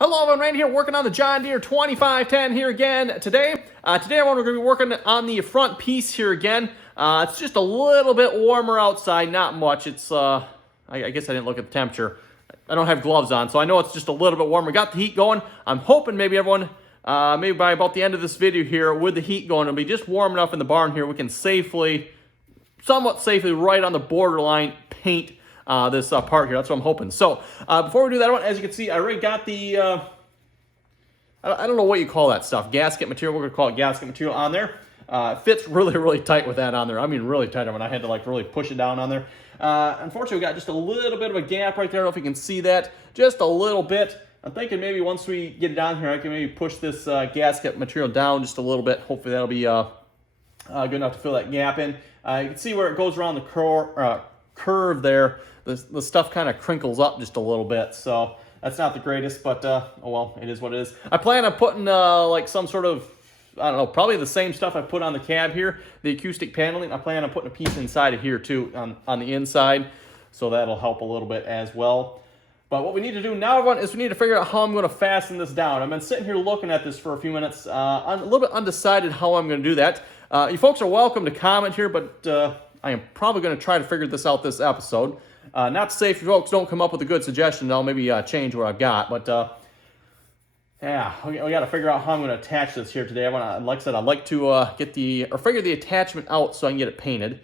Hello everyone, Randy here working on the John Deere 2510 here again today. Today we're going to be working on the front piece here again. It's just a little bit warmer outside, not much. It's, I guess I didn't look at the temperature. I don't have gloves on, so I know it's just a little bit warmer. Got the heat going. I'm hoping maybe everyone, maybe by about the end of this video here, with the heat going, it'll be just warm enough in the barn here we can safely, somewhat safely, right on the borderline paint this part here. That's what I'm hoping. So before we do that one, as you can see, I already got the, I don't know what you call that stuff, gasket material. We're going to call it gasket material on there. It fits really tight with that on there. I mean really tight. When I had to like really push it down on there. Unfortunately, we got just a little bit of a gap right there. I don't know if you can see that. Just a little bit. I'm thinking maybe once we get it down here, I can maybe push this gasket material down just a little bit. Hopefully that'll be good enough to fill that gap in. You can see where it goes around the curve there. The stuff kind of crinkles up just a little bit, so that's not the greatest, but oh well, it is what it is. I plan on putting like some sort of, I don't know, probably the same stuff I put on the cab here, the acoustic paneling. I plan on putting a piece inside of here too, on the inside, so that'll help a little bit as well. But what we need to do now, everyone, is we need to figure out how I'm going to fasten this down. I've been sitting here looking at this for a few minutes, a little bit undecided how I'm going to do that. You folks are welcome to comment here, but I am probably going to try to figure this out this episode. Not to say if you folks don't come up with a good suggestion, I'll maybe change what I've got. But yeah, we got to figure out how I'm going to attach this here today. Like I said, I'd like to figure the attachment out so I can get it painted.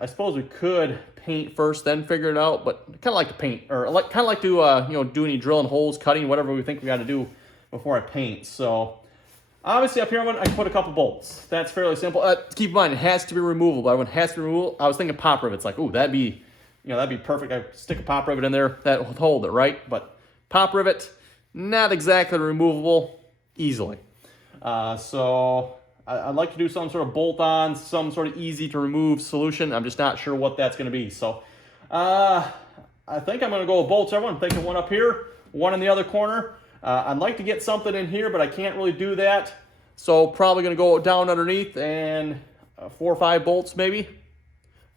I suppose we could paint first, then figure it out. But kind of like to paint, or kind of like to do any drilling holes, cutting, whatever we think we got to do before I paint. So obviously up here I can put a couple bolts. That's fairly simple. Keep in mind it has to be removable. But when it has to be removable, I was thinking pop rivets. Like, ooh, that'd be perfect. I stick a pop rivet in there that will hold it, right? But pop rivet, not exactly removable easily. So I'd like to do some sort of bolt-on, some sort of easy to remove solution. I'm just not sure what that's going to be. So I think I'm going to go with bolts, everyone. I'm thinking one up here, one in the other corner. I'd like to get something in here, but I can't really do that. So probably going to go down underneath and 4 or 5 bolts maybe.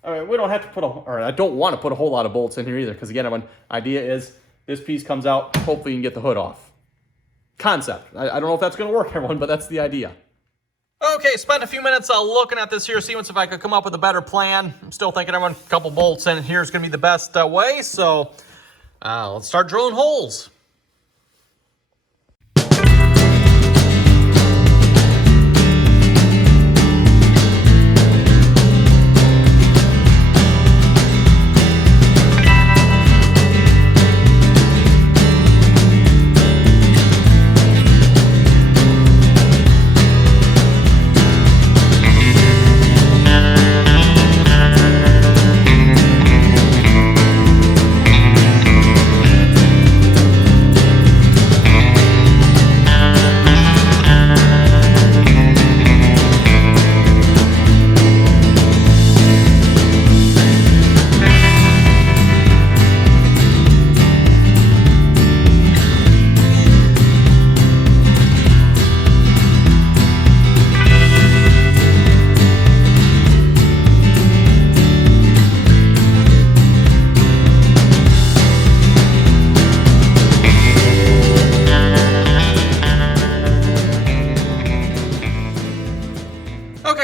We don't have to put I don't want to put a whole lot of bolts in here either, because again, my idea is this piece comes out, hopefully you can get the hood off. Concept. I don't know if that's going to work, everyone, but that's the idea. Okay, spent a few minutes looking at this here, seeing if I could come up with a better plan. I'm still thinking everyone, a couple bolts in here is going to be the best way, so let's start drilling holes.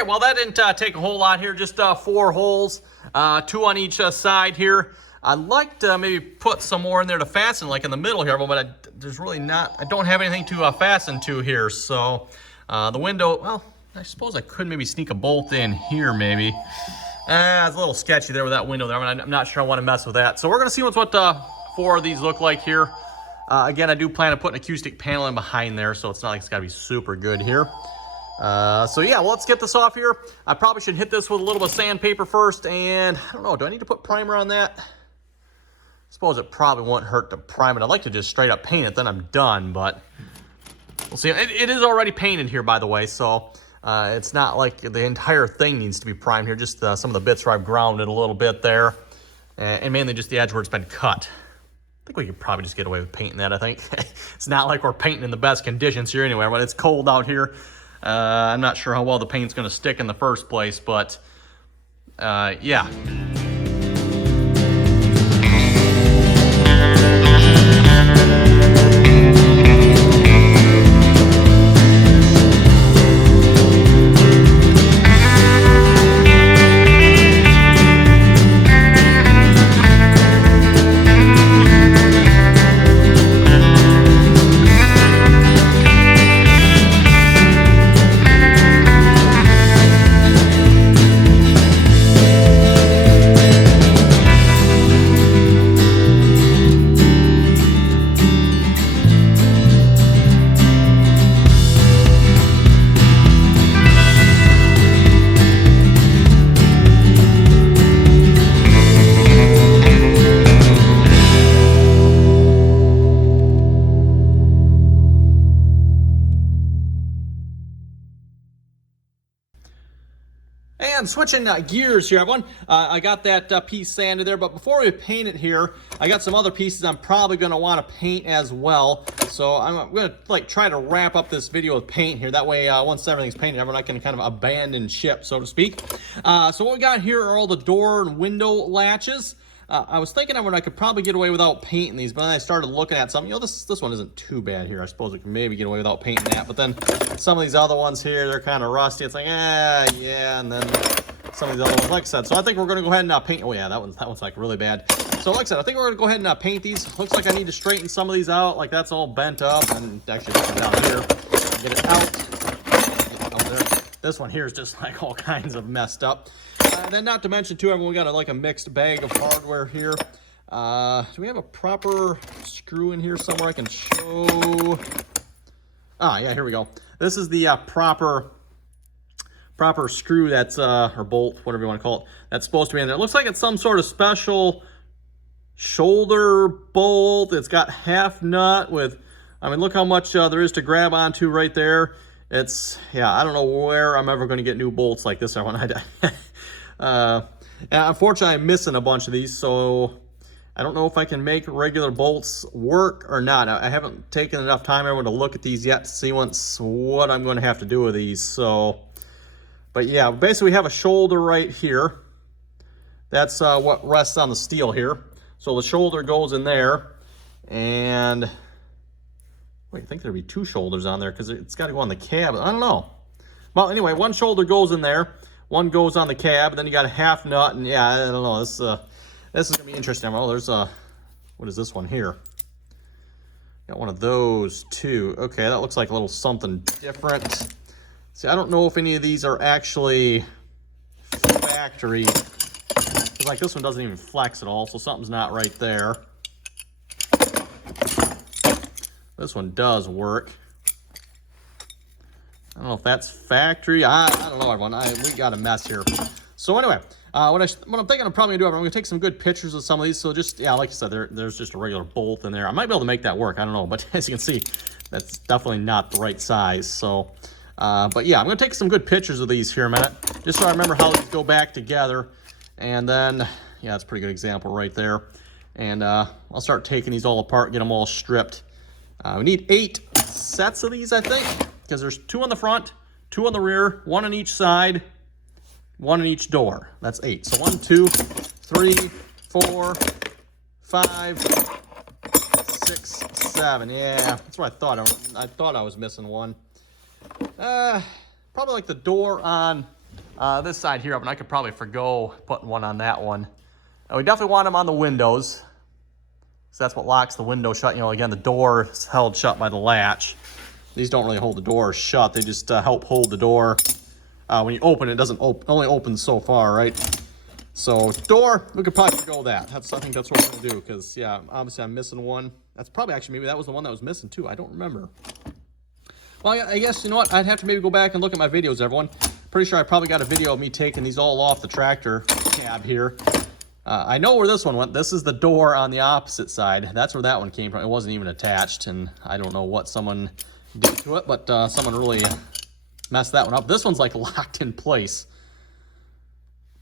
Well, that didn't take a whole lot here, just 4 holes, 2 on each side here. I'd like to maybe put some more in there to fasten, like in the middle here, but there's really not, I don't have anything to fasten to here. So the window, well, I suppose I could maybe sneak a bolt in here maybe. It's a little sketchy there with that window there. I'm not sure I want to mess with that. So we're going to see what 4 of these look like here. Again, I do plan on putting acoustic paneling behind there, so it's not like it's got to be super good here. So yeah, well, let's get this off here. I probably should hit this with a little bit of sandpaper first, and I don't know, do I need to put primer on that? I suppose it probably won't hurt to prime it. I'd like to just straight up paint it, then I'm done, but we'll see. It is already painted here, by the way, so it's not like the entire thing needs to be primed here, just some of the bits where I've grounded a little bit there, and mainly just the edge where it's been cut. I think we could probably just get away with painting that, I think. It's not like we're painting in the best conditions here anyway, but it's cold out here. I'm not sure how well the paint's going to stick in the first place, but yeah. switching gears here, everyone. I got that piece sanded there, but before we paint it here, I got some other pieces I'm probably going to want to paint as well. So I'm going to try to wrap up this video with paint here. That way, once everything's painted, everyone, I can kind of abandon ship, so to speak. So what we got here are all the door and window latches. I was thinking I could probably get away without painting these, but then I started looking at something. This one isn't too bad here. I suppose we can maybe get away without painting that. But then some of these other ones here, they're kind of rusty. It's like, yeah. And then some of these other ones, like I said. So I think we're going to go ahead and paint. Oh, yeah, that one's like really bad. So like I said, I think we're going to go ahead and paint these. Looks like I need to straighten some of these out. Like that's all bent up. And actually, this one down here, get it out. There. This one here is just like all kinds of messed up. Then not to mention too, everyone, we got like a mixed bag of hardware here. Do we have a proper screw in here somewhere I can show? Yeah, here we go. This is the proper screw that's, or bolt, whatever you want to call it, that's supposed to be in there. It looks like it's some sort of special shoulder bolt. It's got half nut with, I mean, look how much there is to grab onto right there. It's, yeah, I don't know where I'm ever going to get new bolts like this. And unfortunately, I'm missing a bunch of these, so I don't know if I can make regular bolts work or not. I haven't taken enough time ever to look at these yet to see what I'm going to have to do with these. So, but yeah, basically we have a shoulder right here. That's what rests on the steel here. So the shoulder goes in there, and wait, I think there'd be two shoulders on there because it's got to go on the cab. I don't know. Well, anyway, one shoulder goes in there. One goes on the cab, and then you got a half nut, and yeah, I don't know. This is gonna be interesting. Well, there's what is this one here? Got one of those too. Okay, that looks like a little something different. See, I don't know if any of these are actually factory. Because like this one doesn't even flex at all, so something's not right there. This one does work. I don't know if that's factory. I don't know, everyone. We got a mess here. So anyway, what I'm thinking I'm probably gonna do, I'm gonna take some good pictures of some of these. So just, yeah, like I said, there's just a regular bolt in there. I might be able to make that work. I don't know, but as you can see, that's definitely not the right size. So, but yeah, I'm gonna take some good pictures of these here in a minute, just so I remember how these go back together. And then, yeah, that's a pretty good example right there. And I'll start taking these all apart, get them all stripped. We need 8 sets of these, I think, because there's 2 on the front, 2 on the rear, 1 on each side, 1 on each door. That's 8. So 1, 2, 3, 4, 5, 6, 7. Yeah, that's what I thought. I thought I was missing one. Probably like the door on this side here, and I could probably forgo putting one on that one. We definitely want them on the windows, so that's what locks the window shut. You know, again, the door is held shut by the latch. These don't really hold the door shut. They just help hold the door. When you open it, doesn't only open so far, right? So door, we could probably go that. I think that's what we're gonna do, because yeah, obviously I'm missing one. That's probably actually, maybe that was the one that was missing too. I don't remember. Well, I guess, you know what? I'd have to maybe go back and look at my videos, everyone. Pretty sure I probably got a video of me taking these all off the tractor cab here. I know where this one went. This is the door on the opposite side. That's where that one came from. It wasn't even attached, and I don't know what someone did to it, but someone really messed that one up. This one's like locked in place.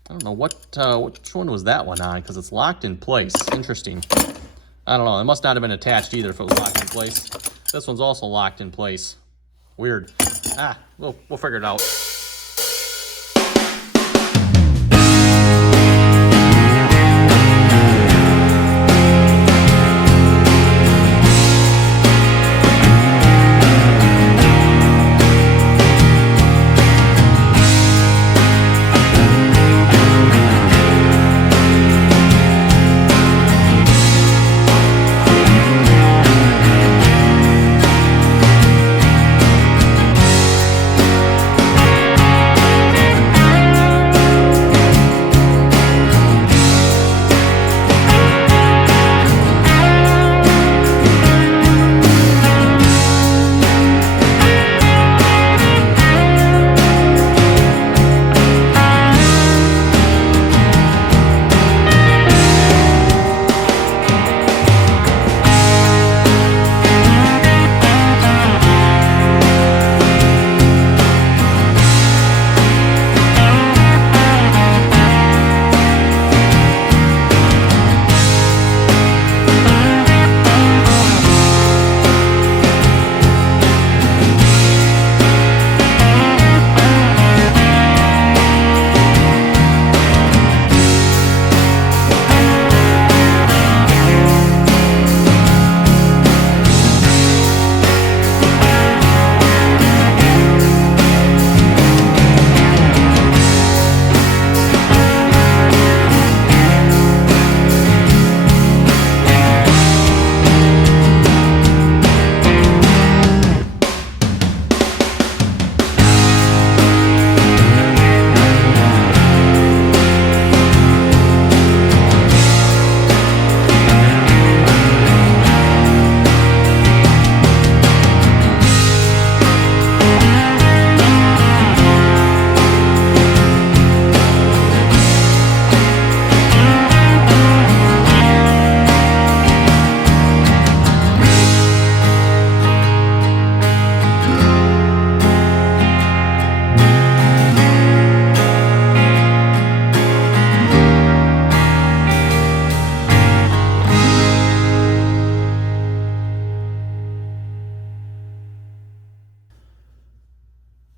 I don't know which one was that one on, because it's locked in place. Interesting. I don't know. It must not have been attached either if it was locked in place. This one's also locked in place. Weird. We'll figure it out.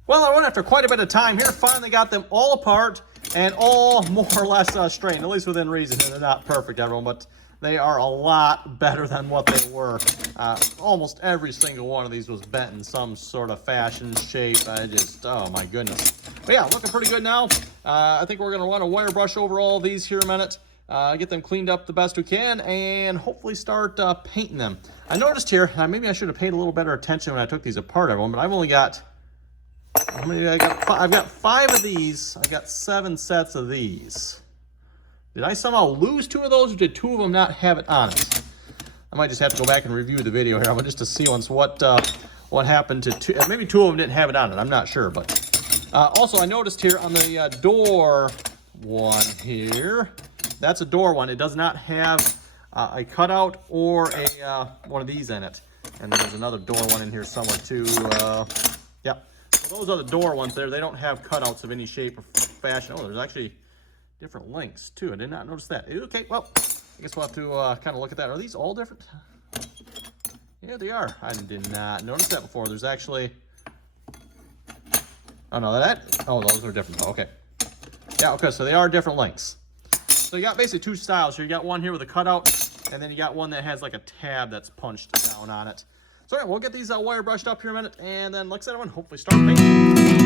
Well, I went after quite a bit of time here. Finally got them all apart and all more or less straightened, at least within reason. They're not perfect, everyone, but they are a lot better than what they were. Almost every single one of these was bent in some sort of fashion, shape. Oh my goodness. But yeah, looking pretty good now. I think we're gonna run a wire brush over all of these here in a minute. Get them cleaned up the best we can, and hopefully start painting them. I noticed here, maybe I should have paid a little better attention when I took these apart, everyone, but I've only got, how many? I've got 5 of these. I've got 7 sets of these. Did I somehow lose 2 of those, or did 2 of them not have it on it? I might just have to go back and review the video here, just to see once what happened to 2. Maybe 2 of them didn't have it on it. I'm not sure, but also I noticed here on the door one here. That's a door one. It does not have a cutout or a one of these in it. And there's another door one in here somewhere too. Yeah, so those are the door ones there. They don't have cutouts of any shape or fashion. Oh, there's actually different links too. I did not notice that. Okay, well, I guess we'll have to kind of look at that. Are these all different? Yeah, they are. I did not notice that before. There's actually, oh no, oh, those are different. Oh, okay. Yeah, okay, so they are different links. So you got basically 2 styles here. You got one here with a cutout, and then you got one that has like a tab that's punched down on it. So all right, we'll get these wire brushed up here in a minute, and then like I said, everyone, hopefully start painting.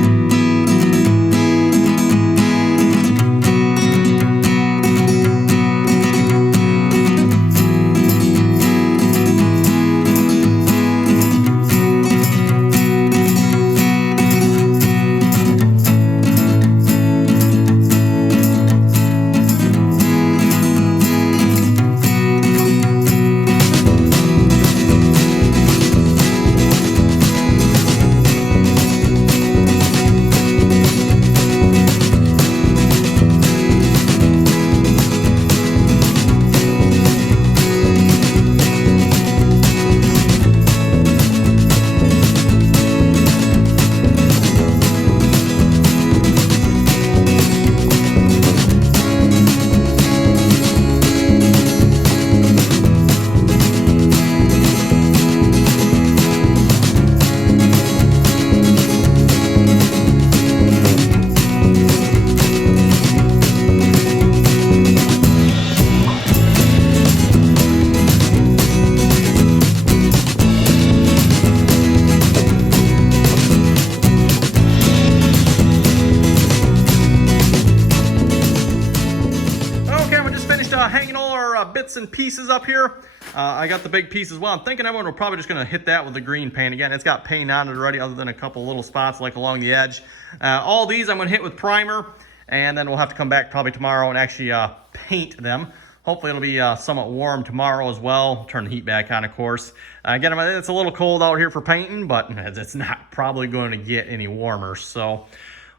Hanging all our bits and pieces up here. I got the big piece as well. I'm thinking everyone will probably just going to hit that with the green paint. Again, it's got paint on it already other than a couple little spots like along the edge. All these I'm going to hit with primer, and then we'll have to come back probably tomorrow and actually paint them. Hopefully it'll be somewhat warm tomorrow as well. Turn the heat back on, of course. Again, it's a little cold out here for painting, but it's not probably going to get any warmer. So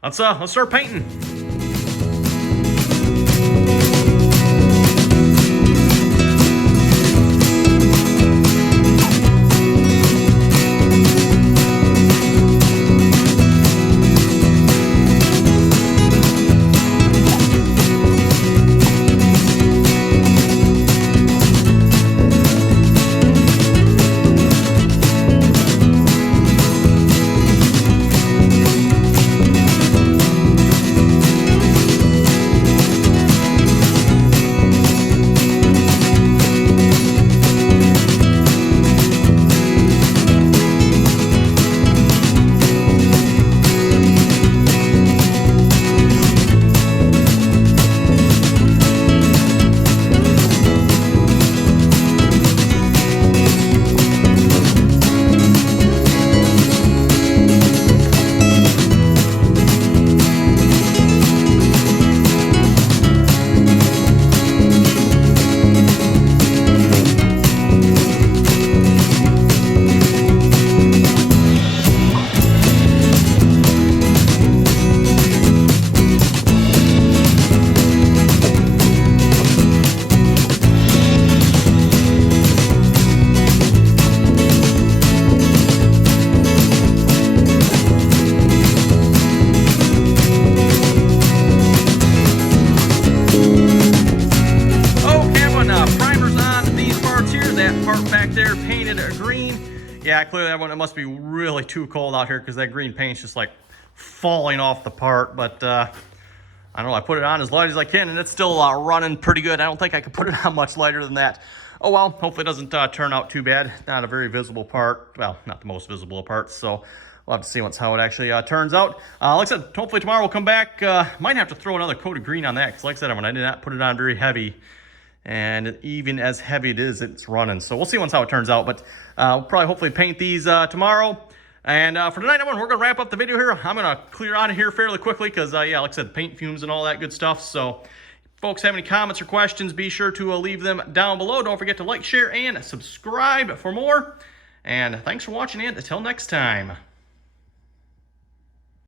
let's start painting. Yeah, clearly that one, it must be really too cold out here because that green paint's just like falling off the part, but I don't know, I put it on as light as I can, and it's still running pretty good. I don't think I could put it on much lighter than that. Oh well, hopefully it doesn't turn out too bad. Not a very visible part. Well, not the most visible of parts, so we'll have to see how it actually turns out. Like I said, hopefully tomorrow we'll come back. Might have to throw another coat of green on that, because like I said, I did not put it on very heavy. And even as heavy it is, it's running. So we'll see how it turns out. But we'll probably hopefully paint these tomorrow. And for tonight, we're going to wrap up the video here. I'm going to clear out of here fairly quickly because, yeah, like I said, paint fumes and all that good stuff. So folks have any comments or questions, be sure to leave them down below. Don't forget to like, share, and subscribe for more. And thanks for watching, and until next time.